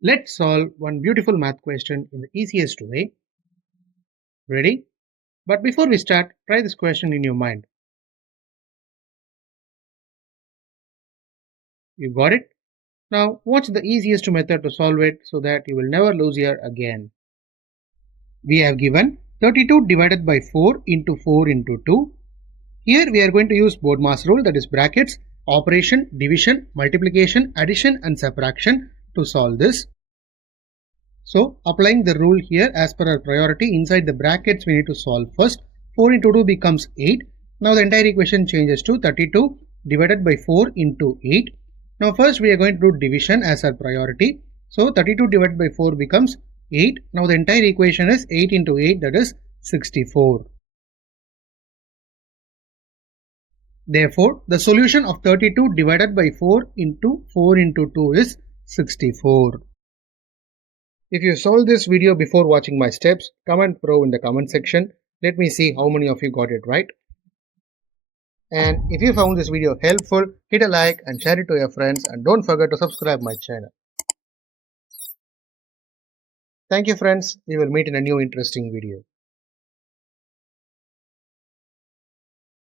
Let's solve one beautiful math question in the easiest way. Ready? But before we start, try this question in your mind. You got it? Now, what's the easiest method to solve it so that you will never lose here again? We have given 32 divided by 4 into 4 into 2. Here we are going to use BODMAS rule, that is brackets, operation, division, multiplication, addition and subtraction to solve this. So applying the rule here as per our priority, inside the brackets we need to solve first. 4 into 2 becomes 8. Now the entire equation changes to 32 divided by 4 into 8. Now first we are going to do division as our priority. So 32 divided by 4 becomes 8. Now the entire equation is 8 into 8, that is 64. Therefore, the solution of 32 divided by 4 into 2 is 64. If you solved this video before watching my steps, comment pro in the comment section. Let me see how many of you got it right. And if you found this video helpful, hit a like and share it to your friends, and don't forget to subscribe my channel. Thank you friends. We will meet in a new interesting video.